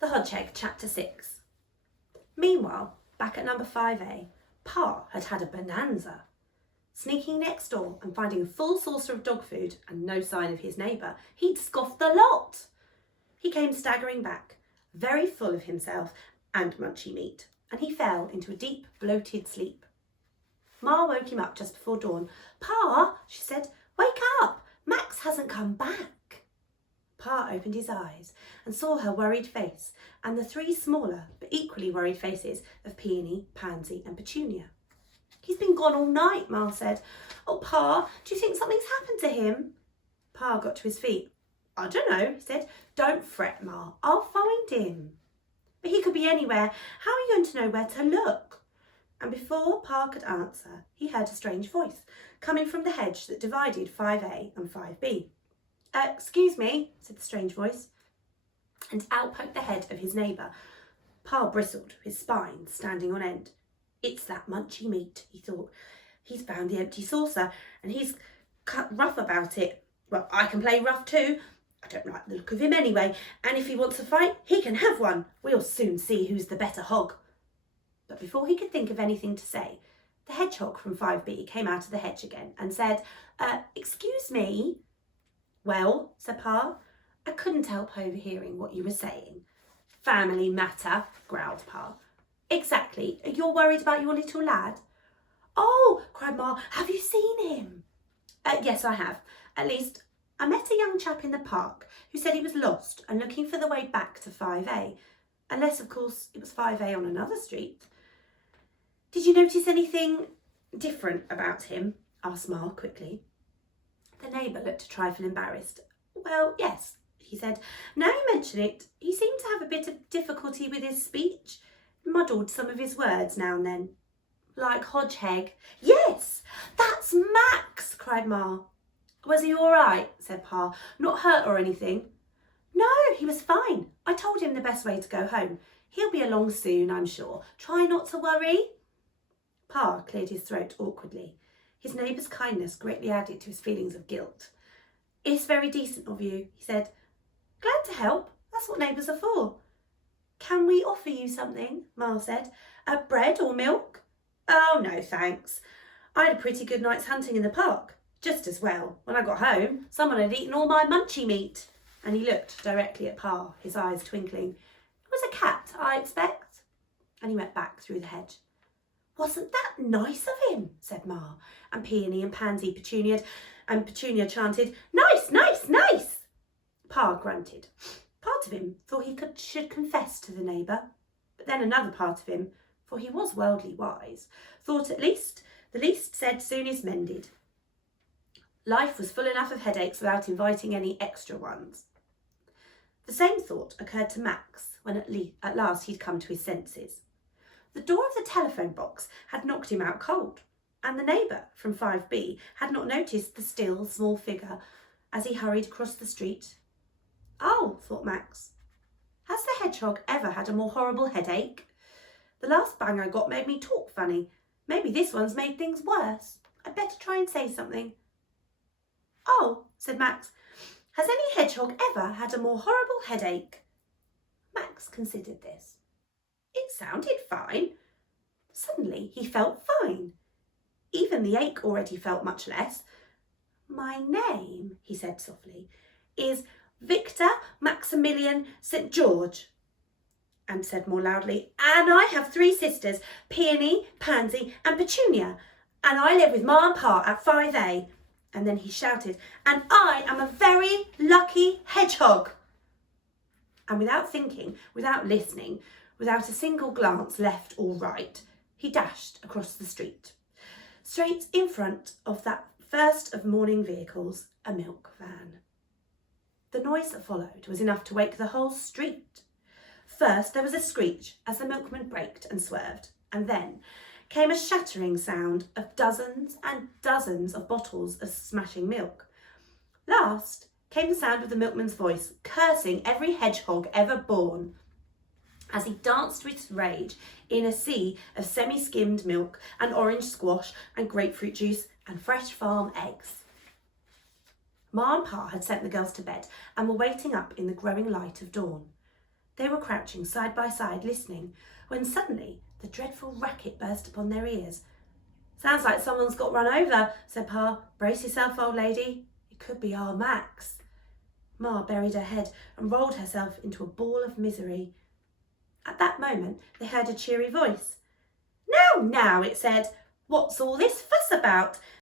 The Hodgeheg, Chapter 6. Meanwhile, back at number 5A, Pa had had a bonanza. Sneaking next door and finding a full saucer of dog food and no sign of his neighbour, he'd scoffed the lot. He came staggering back, very full of himself and munchy meat, and he fell into a deep, bloated sleep. Ma woke him up just before dawn. "Pa," she said, "wake up! Max hasn't come back." Pa opened his eyes and saw her worried face and the three smaller but equally worried faces of Peony, Pansy and Petunia. "He's been gone all night," Ma said. "Oh, Pa, do you think something's happened to him?" Pa got to his feet. "I don't know," he said. "Don't fret, Ma, I'll find him." "But he could be anywhere. How are you going to know where to look?" And before Pa could answer, he heard a strange voice coming from the hedge that divided 5A and 5B. "Excuse me," said the strange voice, and out poked the head of his neighbour. Pa bristled, his spine standing on end. "It's that munchy meat," he thought. "He's found the empty saucer and he's cut rough about it. Well, I can play rough too. I don't like the look of him anyway, and if he wants a fight, he can have one. We'll soon see who's the better hog." But before he could think of anything to say, the hedgehog from 5B came out of the hedge again and said, "Excuse me." "Well," said Pa, "I couldn't help overhearing what you were saying." "Family matter," growled Pa. "Exactly. You're worried about your little lad?" "Oh," cried Ma, "have you seen him?" "Yes, I have. At least, I met a young chap in the park who said he was lost and looking for the way back to 5A, unless, of course, it was 5A on another street." "Did you notice anything different about him?" asked Ma quickly. The neighbour looked a trifle embarrassed. "Well, yes," he said. "Now you mention it, he seemed to have a bit of difficulty with his speech. Muddled some of his words now and then." "Like Hodgeheg?" "Yes, that's Max!" cried Ma. "Was he all right?" said Pa. "Not hurt or anything?" "No, he was fine. I told him the best way to go home. He'll be along soon, I'm sure. Try not to worry." Pa cleared his throat awkwardly. His neighbour's kindness greatly added to his feelings of guilt. "It's very decent of you," he said. "Glad to help. That's what neighbours are for." "Can we offer you something?" Ma said. "Bread or milk?" "Oh, no, thanks. I had a pretty good night's hunting in the park. Just as well. When I got home, someone had eaten all my munchy meat." And he looked directly at Pa, his eyes twinkling. "It was a cat, I expect." And he went back through the hedge. "Wasn't that nice of him?" said Ma, and Peony and Pansy petuniaed, and Petunia chanted, "Nice, nice, nice." Pa grunted. Part of him thought he should confess to the neighbour, but then another part of him, for he was worldly wise, thought at least the least said soon is mended. Life was full enough of headaches without inviting any extra ones. The same thought occurred to Max when at last he'd come to his senses. The door of the telephone box had knocked him out cold, and the neighbour from 5B had not noticed the still, small figure as he hurried across the street. "Oh," thought Max, "has the hedgehog ever had a more horrible headache? The last bang I got made me talk funny. Maybe this one's made things worse. I'd better try and say something." "Oh," said Max, "has any hedgehog ever had a more horrible headache?" Max considered this. It sounded fine. Suddenly he felt fine. Even the ache already felt much less. "My name," he said softly, "is Victor Maximilian St. George," and said more loudly, "and I have 3 sisters, Peony, Pansy and Petunia, and I live with Ma and Pa at 5A. And then he shouted, "And I am a very lucky hedgehog." And without thinking, without listening, without a single glance left or right, he dashed across the street, straight in front of that first of morning vehicles, a milk van. The noise that followed was enough to wake the whole street. First there was a screech as the milkman braked and swerved, and then came a shattering sound of dozens and dozens of bottles of smashing milk. Last came the sound of the milkman's voice, cursing every hedgehog ever born, as he danced with rage in a sea of semi-skimmed milk and orange squash and grapefruit juice and fresh farm eggs. Ma and Pa had sent the girls to bed and were waiting up in the growing light of dawn. They were crouching side by side listening when suddenly the dreadful racket burst upon their ears. "Sounds like someone's got run over," said Pa. "Brace yourself, old lady. It could be our Max." Ma buried her head and rolled herself into a ball of misery. At that moment they heard a cheery voice. "Now, now," it said. "What's all this fuss about?